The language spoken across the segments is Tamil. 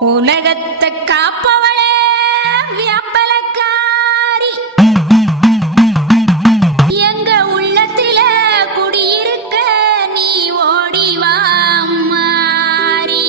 உலகத்தை காப்பவளே வியாபலக்காரி, எங்க உள்ளத்தில குடியிருக்க நீ ஓடிவா மாறி.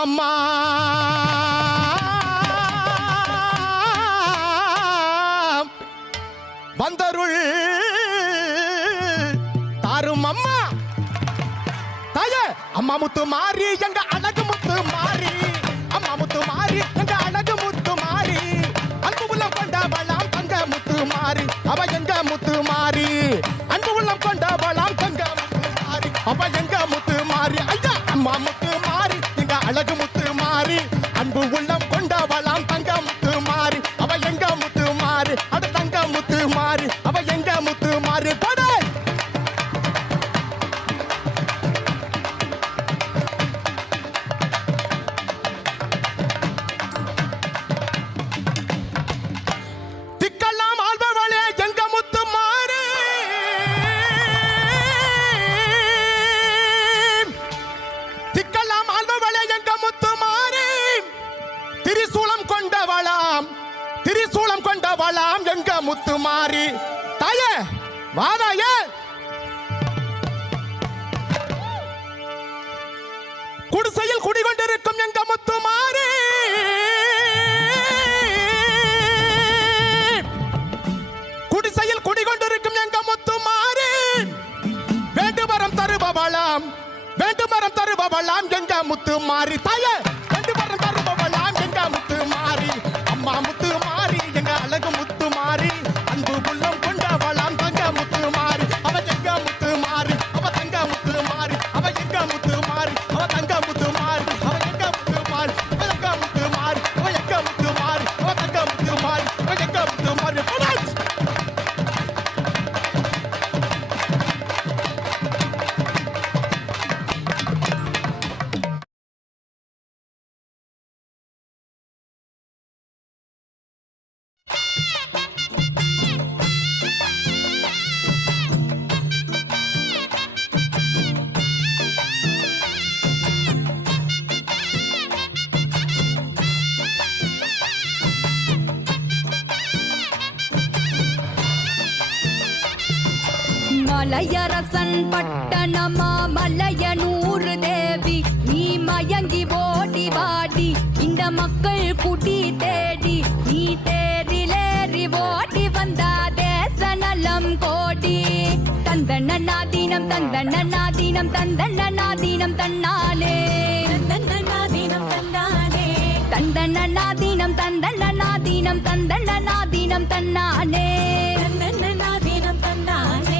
அம்மா வந்தருள் தாரும் அம்மா தாயே அம்மா முத்து மாறி எங்க அழகு முத்து மாறி அம்மா முத்து மாறி எங்க அழகு முத்து மாறி அன்பு உள்ளம் கொண்டவளாம் தங்க முத்து மாறி அவ எங்க முத்து மாறி அன்பு உள்ளம் கொண்டவளாம் தங்க முத்து மாறி அவ எங்க முத்து மாறி ஐயா அம்மா முத்து மாறி எங்க அழகு முத்து மாறி அன்பு உள்ளம் கொண்டவளாம் தங்க முத்து மாறி அவ எங்க முத்து மாறி அட தங்க முத்து மாறி அவ எங்க முத்து மாறி போடு திக்கெல்லாம் ஆள்பவளே எங்க முத்து மாறி திக்கெல்லாம் ஆள்பவளே எங்க முத்து மாறி திரிசூலம் கொண்டவளாம் எங்க முத்து மாறி தாயே வாதாயே குடிசையில் குடிகொண்டிருக்கும் எங்க முத்து மாறி குடிசையில் குடிகொண்டிருக்கும் எங்க முத்து மாறி வேண்டுவரம் தருபவளாம் எங்க முத்து மாறி தாயே வேண்டுவரம் தருபவளாம் எங்க முத்து மாறி அம்மா முத்து மாறி எங்க அழகு முத்து மாறி அன்பு உள்ளம் கொண்டவளாம் தங்க முத்து மாறி அவ எங்க முத்து மாறி அவ தங்க முத்து மாறி அவ எங்க முத்து மாறி அவ தங்க முத்து மாறி அவ எங்க முத்து மாறி அவ எங்க முத்து மாறி அவ எங்க முத்து மாறி அவ தங்க முத்து மாறி அவ எங்க முத்து மாறி மலையரசன் பட்டணமா மலையனூர் தேவி நீ மயங்கி ஓடி வாடி இந்த மக்கள் குடி தேடி நீ தேரிலேறி ஓடி வந்தா தேச நலம் கோடி தந்தன நாதீனம் தந்தன நாதீனம் தந்தன நாதீனம் தன்னாலே தந்தன நாதீனம் தன்னாலே தந்தன நாதீனம் தந்தன நாதீனம் தந்தன நாதீனம் தன்னாலே தந்தன நாதீனம் தன்னாலே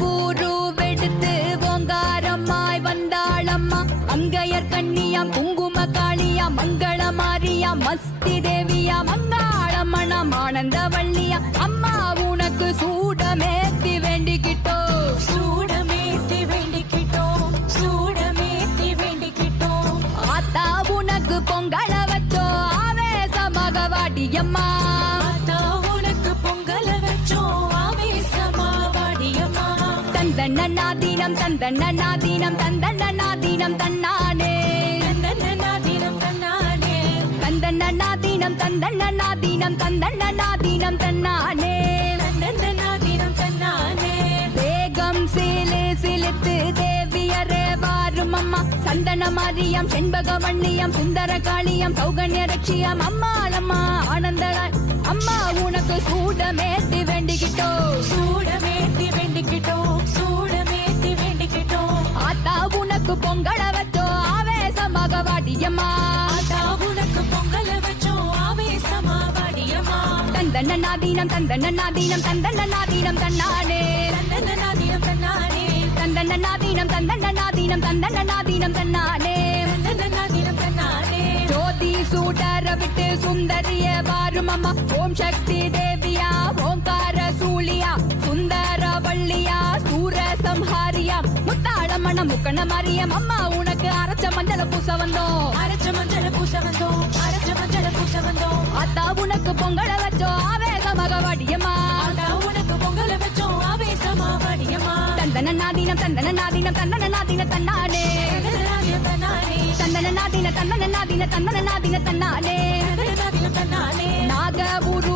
நாகபூருவெடுத்து ஓங்காரமாய் வந்தாளம்மா அங்கையர் கண்ணியாம் குங்கும காளியாம் மங்கள மாரியாம் மஸ்தி தேவியாம் மங்காளம்மணம் ஆனந்தவள்ளியா அம்மா உனக்கு சூடமேத்தி வேண்டிக்கிட்டோ சூடமேத்தி வேண்டிக்கிட்டோ சூடமேத்தி வேண்டிக்கிட்டோ ஆத்தா உனக்கு பொங்கல வச்சோ ஆவேசமாக வாடியம்மா தந்தன நாதீனம் தந்தன நாதீனம் தந்தன நாதீனம் தன்னானே தந்தன நாதீனம் தன்னானே தந்தன நாதீனம் தந்தன நாதீனம் தந்தன நாதீனம் தன்னானே தந்தன நாதீனம் தன்னானே வேகம் சிலித்து தேவியரே வாரும் அம்மா சந்தன மாரியம் செண்பகவண்ணியம் சுந்தர காளியம் சௌகன்ய ரட்சியம் அம்மாளம்மா ஆனந்தளாய் அம்மா உனக்கு சூடமேத்தி வேண்டிக்கிட்டோ சூடமேத்தி வேண்டிக்கிட்டோ சூடமேத்தி வேண்டிக்கிட்டோ ஆத்தா உனக்கு பொங்கல வச்சோ ஆவேசமாக வாடியம்மா ஆத்தா உனக்கு பொங்கல வச்சோ ஆவேசமா வாடியம்மா தந்தன நாதீனம் தந்தன நாதீனம் தந்தன நாதீனம் தன்னானே தந்தன நாதீனம் தன்னானே தந்தன நாதீனம் தந்தன நாதீனம் தந்தன நாதீனம் தன்னானே தந்தன நாதீனம் தன்னானே ஜோதி சூடர விட்டு சுந்தரிய வாரும் அம்மா ஓம் சக்தி தேவியா ஓங்கார சூழியா சுந்தர வள்ளியா சூர சம்ஹாரியா முத்தாளம்மன முக்கண மாரியம் அம்மா உனக்கு அரைச்ச மஞ்சள பூச வந்தோம் அரைச்ச மஞ்சள பூச வந்தோம் அரைச்ச மஞ்சள பூச வந்தோம் அத்தா உனக்கு பொங்கல வச்சோ ஆவேசமாக வாடியம்மா அத்தா உனக்கு பொங்கல வச்சோ ஆவேசமா வாடியம்மா தந்தன நாதீனம் தந்தன நாதீனம் தந்தன நாதீனம் தன்னானே தந்தன நாதீன தந்தன நாதீன தந்தன நாதீன தன்னானே நாகபுரு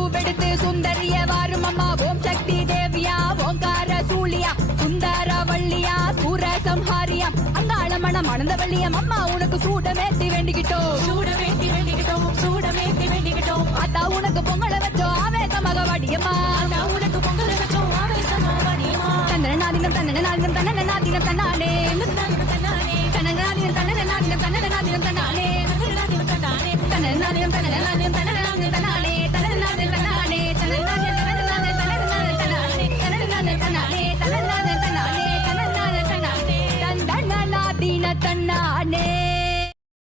மனம் மணந்த வள்ளியம் அம்மா உனக்கு சூடமேத்தி வேண்டிக்கிட்டோம் சூடமேத்தி வேண்டிக்கிட்டோம் சூடமேத்தி வேண்டிக்கிட்டோம் அத்தா உனக்கு பொங்கலை வச்சோம் ஆவேசமாக வாடியம்மா நான் உனக்கு பொங்கல் வச்சோம் ஆவேசமா வடியமா தன்னநாதினம் தன்னநாதினம் தன்னநாதினம் தன்னானே தன்னானே தன்னநாதினம் தன்னநாதினம் தன்னநாதினம் தன்னானே தன்னானே தன்னநாதினம் தன்னநாதினம் தன்னநாதினம்